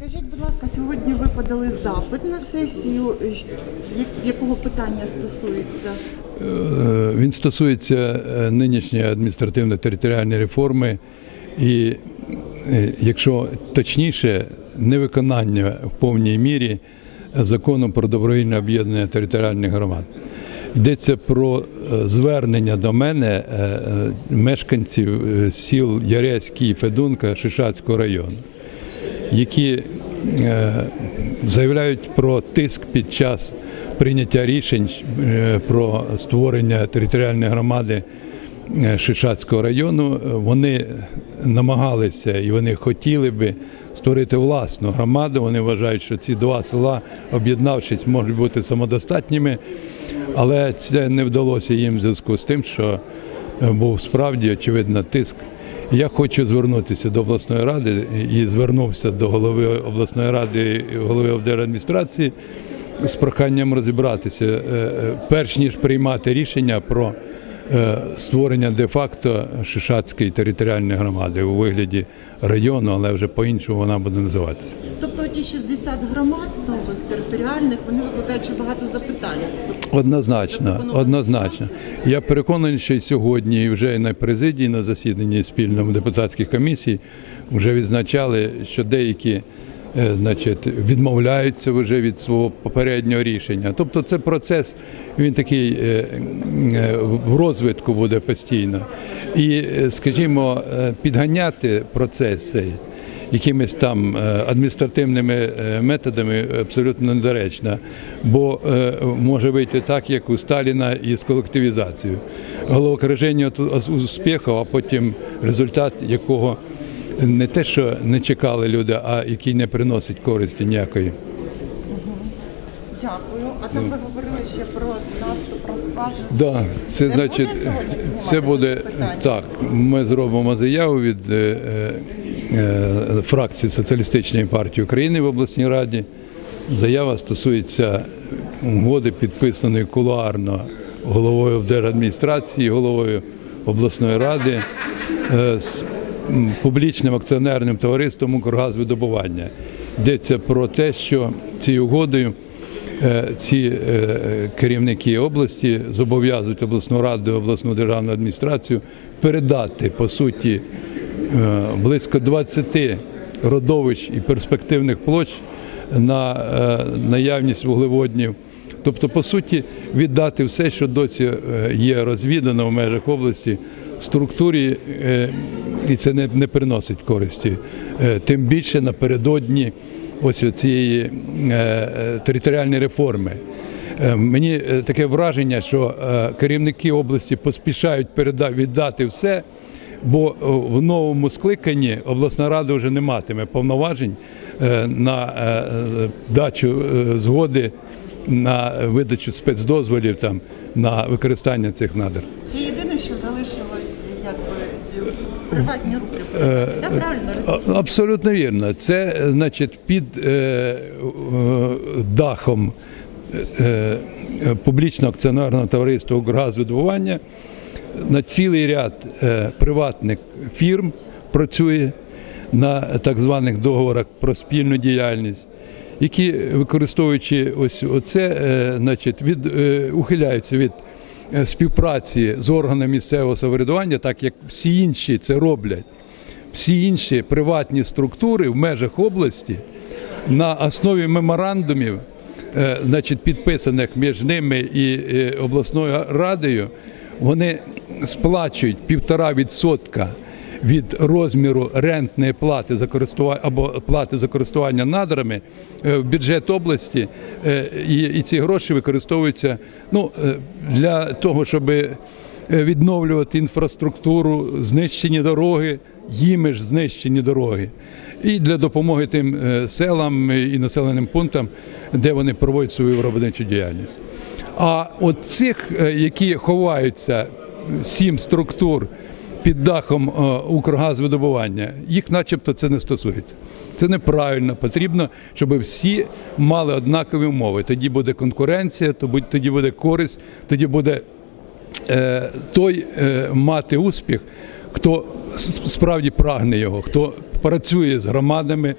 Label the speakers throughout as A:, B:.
A: Скажіть, будь ласка, сьогодні ви подали запит на сесію. Е, Якого питання стосується?
B: Е, Він стосується е, нинішньої адміністративно-територіальної реформи, і якщо точніше, невиконання в повній мірі закону про добровільне об'єднання територіальних громад. Йдеться про звернення до мене мешканців сіл Яреський і Федунка Шишацького району які е, заявляють про тиск під час прийняття рішень е, про створення територіальної громади е, Шишацького району. Вони намагалися і вони хотіли би створити власну громаду. Вони вважають, що ці два села, об'єднавшись, можуть бути самодостатніми, але це не вдалося їм в зв'язку з тим, що був справді очевидно тиск. Я хочу звернутися до обласної ради і звернувся до голови обласної ради голови облдержадміністрації з проханням розібратися, е, е, перш ніж приймати рішення про створення де-факто Шишацької територіальної громади у вигляді району, але вже по-іншому вона буде називатися.
A: Тобто ті 60 громад нових територіальних вони викликають ще багато запитань.
B: Однозначно, однозначно. Я переконаний, що і сьогодні, і вже на президії, на засіданні спільному депутатських комісій вже відзначали, що деякі е, значить, відмовляються вже від свого попереднього рішення. Тобто це процес, він такий е, е, в розвитку буде постійно. І, е, скажімо, е, підганяти процес цей якимись там е, адміністративними е, методами абсолютно недоречно, бо е, може вийти так, як у Сталіна із колективізацією. Головокруження з успіху, а потім результат якого не те, що не чекали люди, а який не приносить користі ніякої.
A: Дякую. А там ви говорили ще про нафту, про скважину.
B: Да, це,
A: Це
B: значить,
A: буде сьогодні
B: це буде так. Ми зробимо заяву від е, е, фракції Соціалістичної партії України в обласній раді. Заява стосується угоди, підписаної кулуарно головою облдержадміністрації, головою обласної ради е, публічним акціонерним товариством «Укргазвидобування». Йдеться про те, що цією угодою е, ці е, керівники області зобов'язують обласну раду, обласну державну адміністрацію передати по суті е, близько 20 родовищ і перспективних площ на е, наявність вуглеводнів. Тобто, по суті, віддати все, що досі е, є розвідано в межах області, структурі, е, і це не, приносить користі. Е, Тим більше напередодні ось цієї е, територіальної реформи. Мені таке враження, що керівники області поспішають віддати все, бо в новому скликанні обласна рада вже не матиме повноважень на дачу згоди на видачу спецдозволів на використання цих надр.
A: Це єдине, що приватні руки. Я правильно розумію?
B: Абсолютно вірно. Це е, значить під е, е, дахом е, е, публічного акціонерного товариства «Укргазвидобування» на цілий ряд е, приватних фірм працює на так званих договорах про спільну діяльність. Які використовуючи ось оце, е, значить, від е, ухиляються від е, співпраці з органами місцевого самоврядування, так як всі інші це роблять. Всі інші приватні структури в межах області на основі меморандумів, е, значить, підписаних між ними і е, обласною радою, вони сплачують півтора відсотка від розміру рентної плати за користування або плати за користування надрами е, в бюджет області, е, і, ці гроші використовуються ну, е, для того, щоб відновлювати інфраструктуру, знищені дороги, їми ж знищені дороги, і для допомоги тим селам і населеним пунктам, де вони проводять свою виробничу діяльність. А от цих, які ховаються сім структур під дахом е, Укргазвидобування, їх начебто це не стосується. Це неправильно. Потрібно, щоб всі мали однакові умови. Тоді буде конкуренція, тоді буде користь, тоді буде е, той е, мати успіх, хто справді прагне його, хто працює з громадами,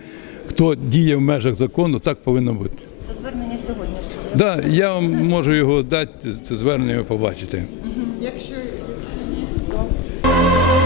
B: хто діє в межах закону, так повинно бути.
A: Це звернення сьогодні ж.
B: Да, я вам можу його дати, це звернення ви побачите.
A: Якщо Thank you.